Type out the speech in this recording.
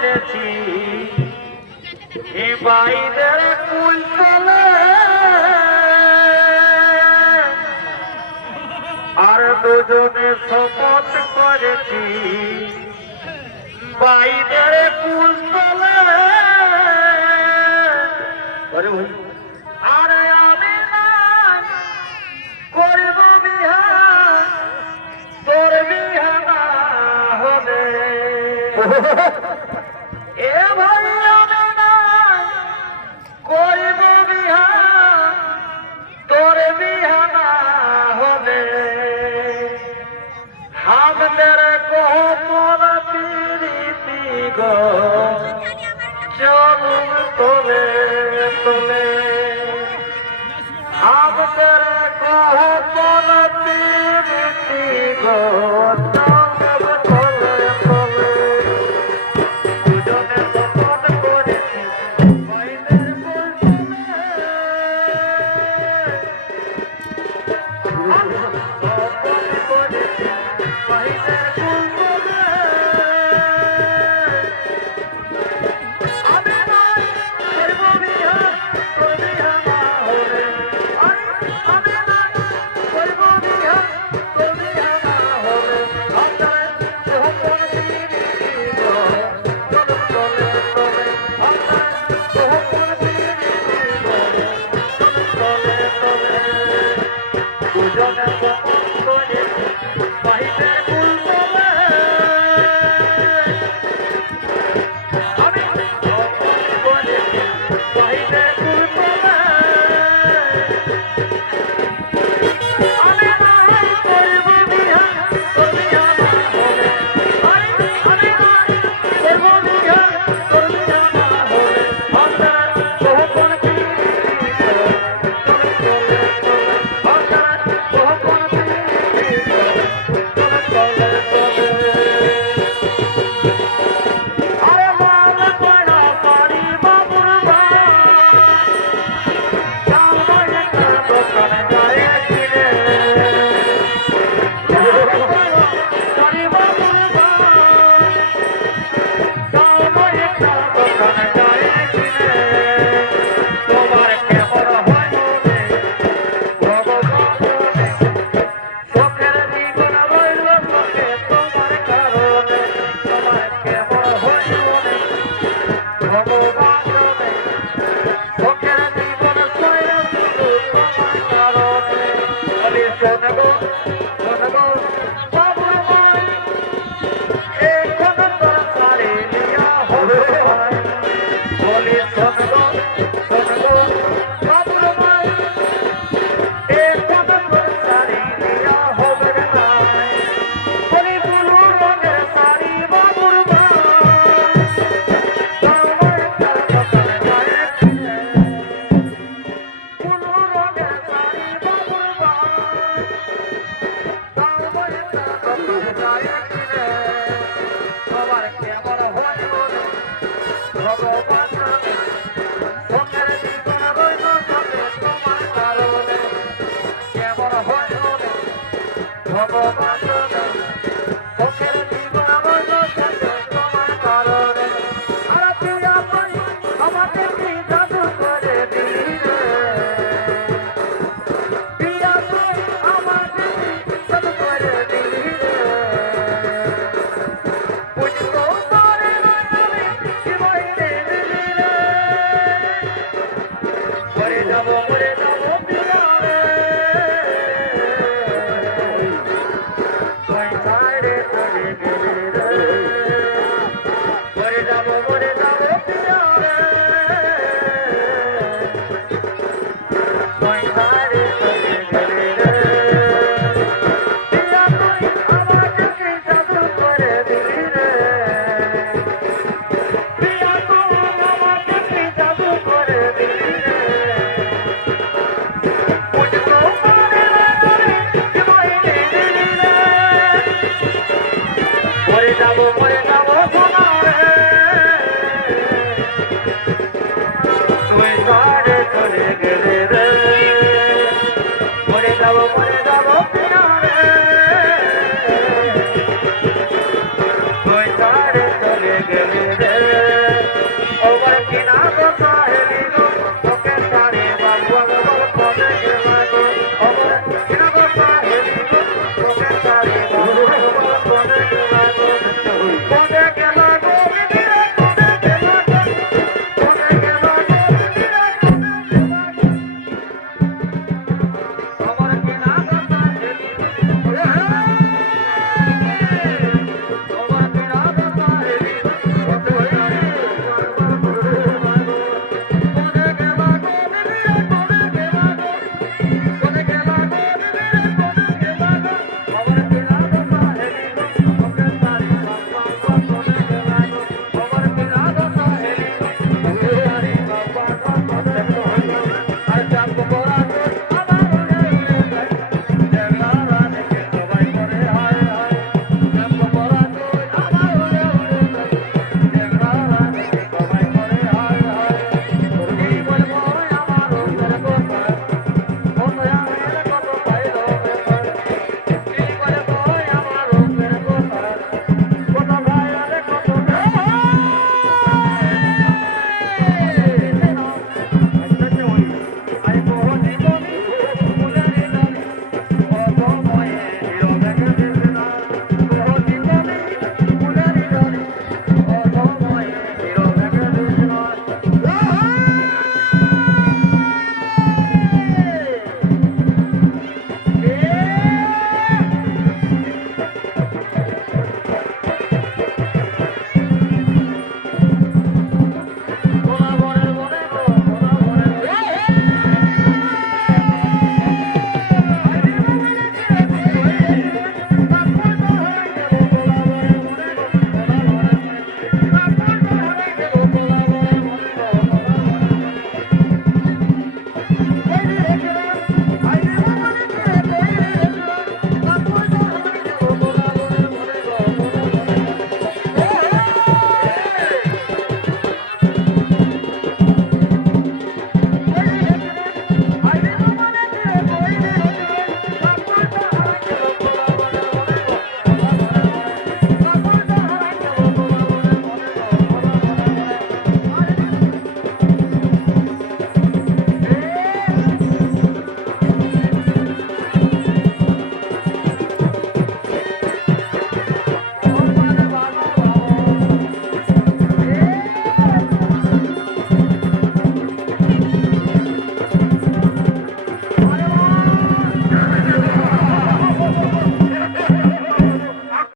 করেছি। এ বাইদের কুল আর দুজনে শপথ করেছি। বাইদের কুল আরে আমি করব বিহার, তোর বিহানা হবে। গো। জামিন তোলে তোলে আমাদের কহ পনতি গো। Bravo Moreno.